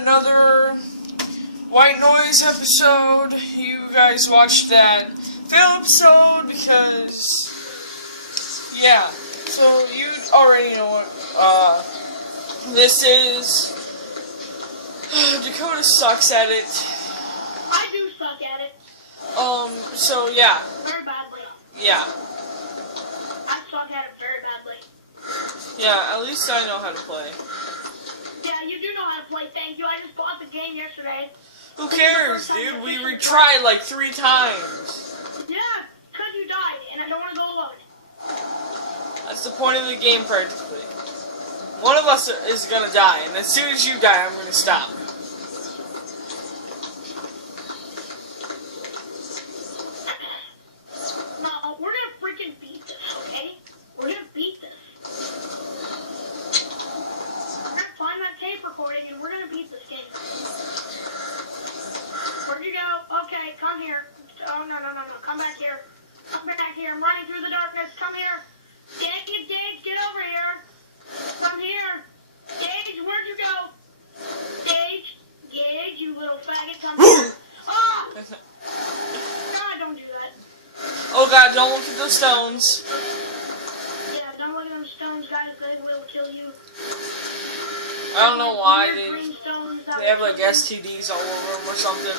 another White Noise episode. You guys watched that fail episode because, yeah. So you already know what this is. Dakota sucks at it. I do suck at it. So yeah. Very badly. Yeah. I suck at it very badly. Yeah, at least I know how to play. Yeah, you do know how to play, thank you. I just bought the game yesterday. Who cares, dude? We retried like 3 times. Yeah, because you died, and I don't want to go alone. That's the point of the game, practically. One of us is gonna die, and as soon as you die, I'm gonna stop. No, we're gonna freaking beat this, okay? We're gonna beat this. We're gonna find that tape recording, and we're gonna beat this game. Where'd you go? Okay, come here. Oh, no. Come back here. Come back here. I'm running through the darkness. Come here. Gage, get over here. Come here. Gage, where'd you go? Gage, you little faggot, come here. Oh! God, don't do that. Oh god, don't look at the stones. Yeah, don't look at those stones, guys. They will kill you. I don't know why Green stones they have like STDs all over them or something.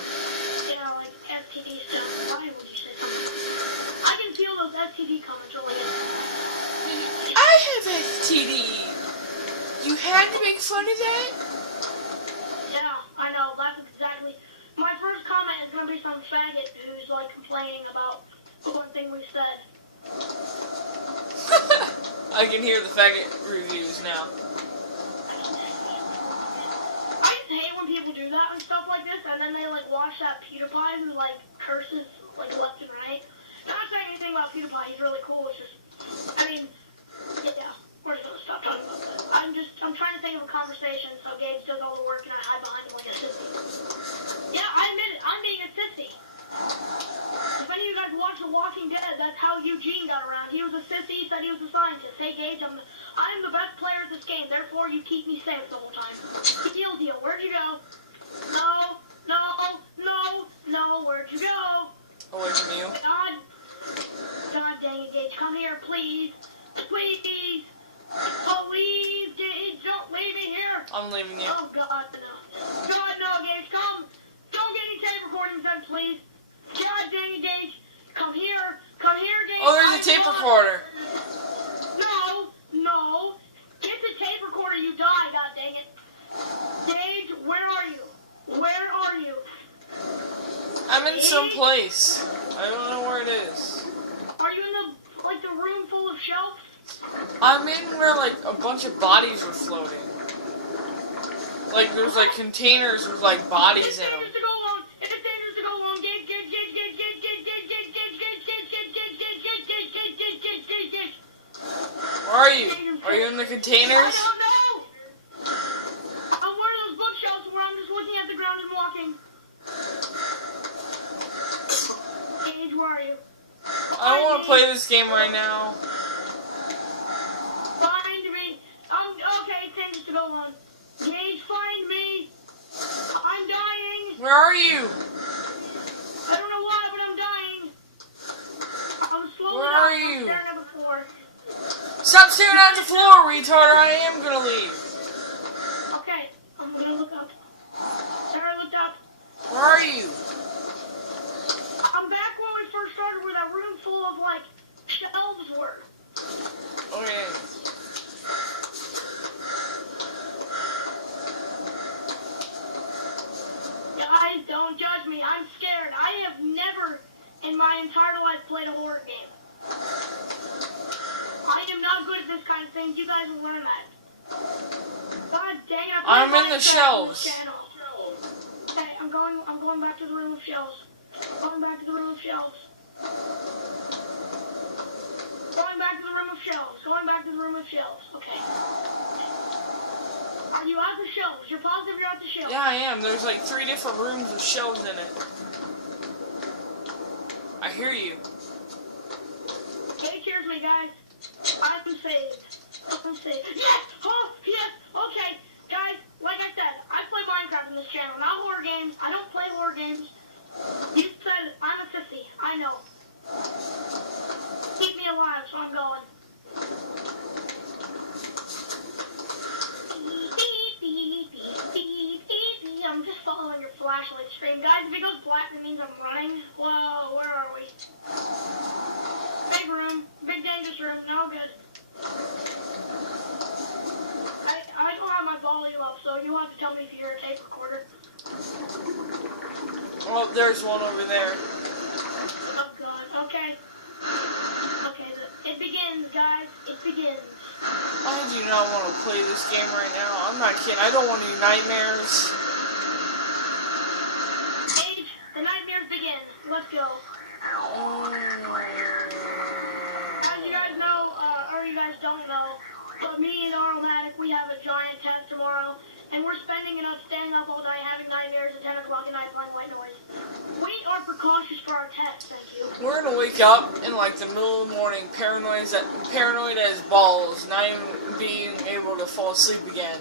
Yeah, like STD stones. Why would you say something? I can feel those STD comments over there. I have STD. You had to make fun of that? Yeah, I know. That's exactly. My first comment is gonna be some faggot who's like complaining about the one thing we said. I can hear the faggot reviews now. I just hate when people do that and stuff like this, and then they like watch that PewDiePie who like curses like left and right. Not saying anything about PewDiePie. He's really cool. It's just, I mean, yeah. We're just gonna stop talking about that. I'm trying to think of a conversation so Gabe does all the work and I hide behind him like a sissy. Yeah, I admit it. I'm being a sissy. If any of you guys watch The Walking Dead, that's how Eugene got around. He was a sissy, said he was a scientist. Hey Gage, I'm the best player at this game, therefore you keep me safe the whole time. Deal. Where'd you go? No. Where'd you go? Away from you. God dang it, Gage. Come here, please. Please, Gage, don't leave me here. I'm leaving you. Oh, God, no. God, no, Gage, come. Don't get any tape recordings done, please. God dang it, Gage. Come here, Gage. Oh, there's a tape recorder. No. Get the tape recorder, you die, God dang it. Gage, where are you? I'm in some place. I don't know where it is. Are you in the room full of shelves? I'm in where, like, a bunch of bodies were floating. Like, there's, like, containers with, like, bodies in them. It's dangerous to go alone. Where are you? Are you in the containers? I don't know. I'm one of those bookshelves where I'm just looking at the ground and walking. Gage, where are you? I don't want to play this game right now. Find me. Okay, it's dangerous to go alone. Gage, find me. I'm dying. Where are you? I don't know why, but I'm dying. I'm slowly Where are you? staring at the floor. Stop staring at the floor, retard, or I am gonna leave. Okay, I'm gonna look up. Sarah looked up. Where are you? I'm back when we first started where that room full of, like, shelves were. Okay. Guys, don't judge me. I'm scared. I have never in my entire life played a horror game. I am not good at this kind of thing. You guys will learn that. God dang it. I'm in the shelves. Okay, I'm going back to the room of shelves. Going back to the room of shelves. Okay. Are you at the shelves? You're positive you're at the shelves? Yeah, I am. There's like 3 different rooms with shelves in it. I hear you. Gage hears me, guys. I'm saved. Yes! Oh, yes! Okay, guys, like I said, I play Minecraft in flashlight stream. Guys, if it goes black, that means I'm running. Whoa, where are we? Big room. Big dangerous room. No good. I don't have my volume up, so you have to tell me if you hear a tape recorder. Oh, there's one over there. Oh, God. Okay. Okay, it begins, guys. It begins. I do not want to play this game right now. I'm not kidding. I don't want any nightmares. Age, the nightmares begin. Let's go. As you guys know, or you guys don't know, but me and Automatic, we have a giant test tomorrow, and we're spending enough staying up all night having nightmares at 10 o'clock at night playing white noise. We are precautious for our test, thank you. We're gonna wake up in like the middle of the morning, paranoid as balls, not even being able to fall asleep again.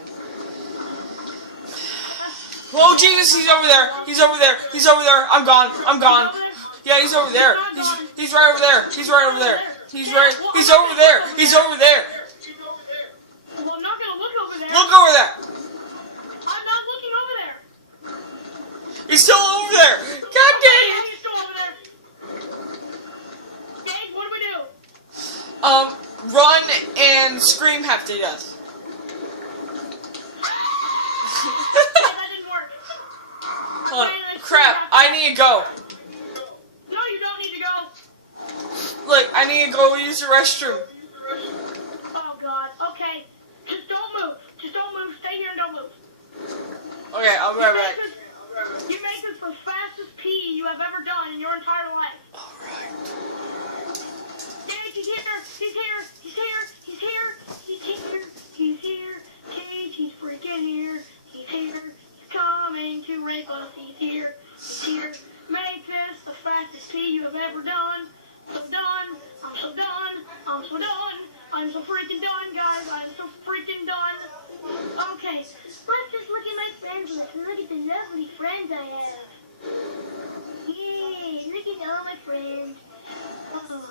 Oh Jesus, he's over there! He's over there! He's over there! I'm gone! I'm gone! Yeah, he's over there! He's right over there! He's right over there! He's over there! He's over there! Well, I'm not gonna look over there. Look over there! I'm not looking over there. He's still over there! God dang it! He's still over there. Dave, what do we do? Run and scream half to death. That didn't work. Crap, I need to go. No, you don't need to go. Look, I need to go use the restroom. Oh, God. Okay. Just don't move. Just don't move. Stay here and don't move. Okay, I'll be right back. You make this the fastest pee you have ever done in your entire life. Alright. Gage, he's here. He's here. He's here. He's here. He's here. He's here. Gage, he's freaking here. He's here. He's coming to rape us. He's here. He's here. Make this the fastest pee you have ever done. So done. I'm so done. I'm so done. I'm so freaking done, guys. I'm so freaking done. Okay, let's just look at my friends list and look at the lovely friends I have. Yay, look at all my friends. Oh.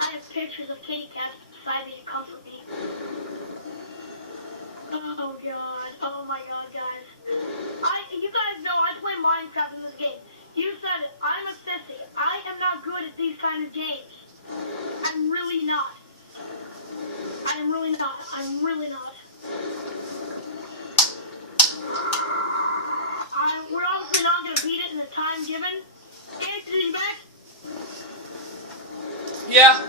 I have pictures of kitty cats beside me to comfort me. Oh, God. Oh, my God, guys. You guys know I play Minecraft in this game. You said it. I'm a sissy. I am not good at these kind of games. I'm really not. I'm really not. I'm really not. We're obviously not going to beat it in the time given. Is he back? Yeah.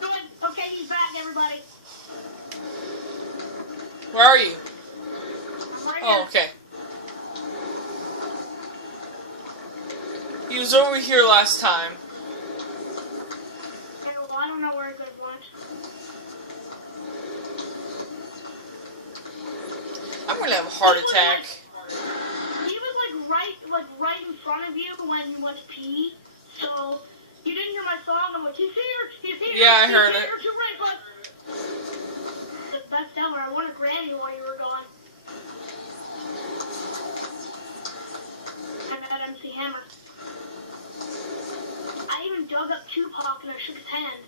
Good. Okay, he's back, everybody. Where are you? Right Oh, here. okay. He was over here last time. Okay, well, I don't know where he could have went. I'm gonna have a heart attack. He was right in front of you when you went to pee. So you didn't hear my song. I'm like, he's here. He's here. Yeah, I heard it. He's here to rape us. The best ever. I won a Grammy while you were gone. I met MC Hammer. I even dug up Tupac and I shook his hand.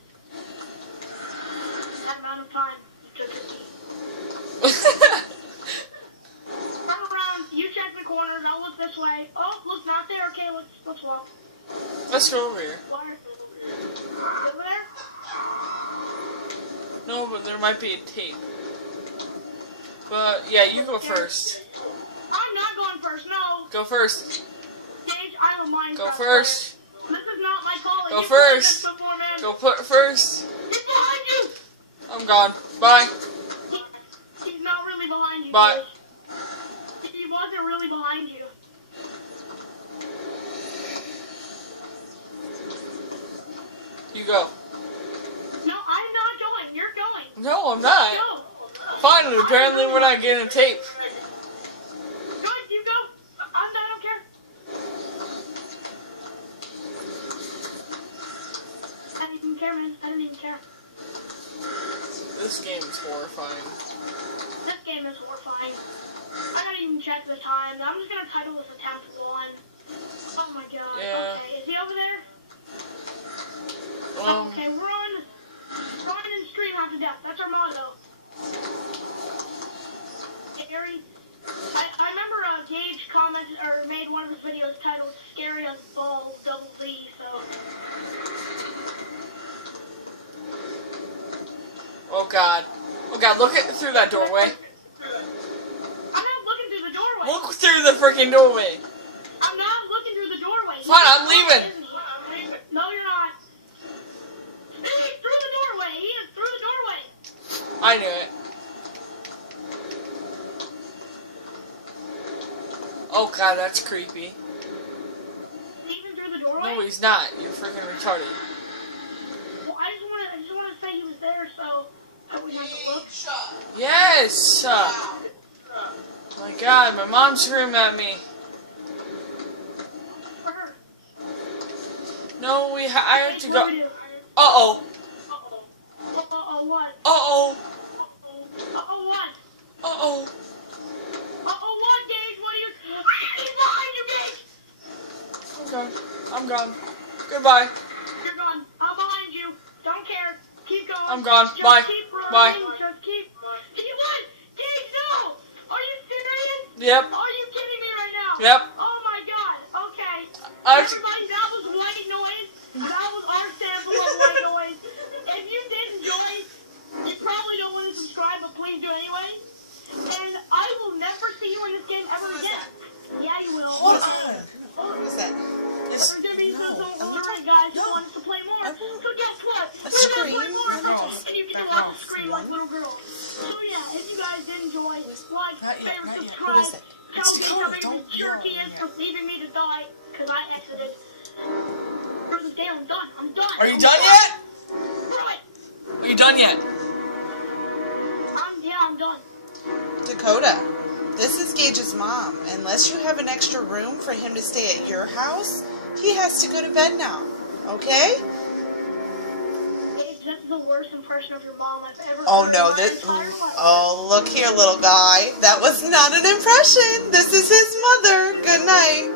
That amount of time it took to pee. Turn around, you check the corners, I'll look this way. Oh, look, not there. Okay, let's walk. Let's go over here. Water. Over there? No, but there might be a tape. But, yeah, you go first. I'm not going first, no. Go first. Gage, I'm a Minecraft Go first. player. This is not my calling. Go You've done first. this before, man. Go first. He's behind you. I'm gone. Bye. He's not really behind you. Bye. Gage. He wasn't really behind you. You go. No, I'm not going. You're going. No, I'm not. Go. Finally, apparently we're not getting a tape. Good, you go. I don't care. I didn't even care, man. I didn't even care. This game is horrifying. This game is horrifying. I don't even check the time. I'm just gonna title this attempt 1. Oh my god. Yeah. Okay, is he over there? Okay, run and scream after death. That's our motto. Gary, I Gage commented or made one of his videos titled "Scary as Balls Double Z." So. Oh God. Oh God, look through that doorway. I'm not looking through the doorway. Look through the freaking doorway. I'm not looking through the doorway. Fine, I'm leaving. No, you're not. He's through the doorway. He is through the doorway. I knew it. Oh God, that's creepy. Is he even through the doorway? No, he's not. You're freaking retarded. Well, I just want to say he was there, so we might go look. Yes. My God, my mom's screaming at me. For her. No, I have to go. What do we do? Uh-oh. Uh-oh, what? Uh-oh. Uh-oh, what? Uh-oh. Uh-oh, what, Gage? What are you... He's behind you, Gage! I'm gone. Goodbye. You're gone. I'm behind you. Don't care. Keep going. I'm gone. Just Bye. Keep running. Bye. Just keep... What? Gage, no! Are you serious? Yep. Are you kidding me right now? Yep. Oh, my God. Okay. Actually- Everybody, that was white noise. That was our sample of white noise. If you did enjoy, you probably don't want to subscribe, but please do anyway. And I will never see you in this game ever again. Yeah, you will. Hold on. What is that? There's gonna be some alright guys who wants to play more. So guess what? We're scream. gonna play more. No, And you get to watch us scream like little girls. So yeah, if you guys did enjoy, like, Not yet, favorite, not yet. subscribe. What is it? Tell It's me Dakota, how big don't this jerky yell. is for leaving me to die, because I exited. For the day, I'm done. I'm done. Are you done yet? Right. Are you done yet? I'm done. Dakota, this is Gage's mom. Unless you have an extra room for him to stay at your house, he has to go to bed now. Okay? Gage, that's the worst impression of your mom I've ever Oh heard no, in my this. entire life. Oh, look here, little guy. That was not an impression. This is his mother. Good night.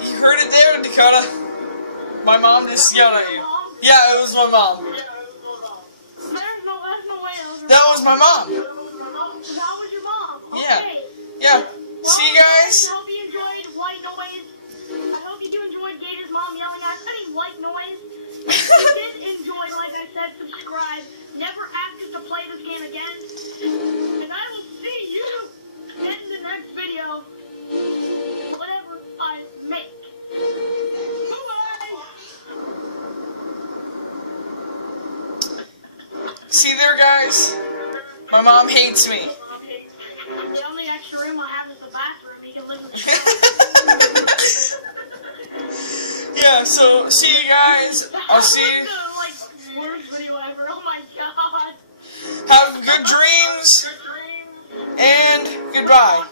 You heard it there, Dakota. My mom just yelled at you. Mom? Yeah, it was my mom. That's no way I was That was my mom. That was your mom. Yeah. Okay. Yeah. See you guys? I hope you enjoyed white noise. I hope you do enjoy Gage's mom yelling at white noise. If you did enjoy, like I said, subscribe. Never ask us to play this game again. And I will see you in the next video. Whatever I make. Bye-bye. See there, guys? My mom hates me. The only extra room I have is the bathroom. You can live with Yeah, so see you guys. I'll see you. The worst video ever. Oh my god. Have good dreams. And goodbye.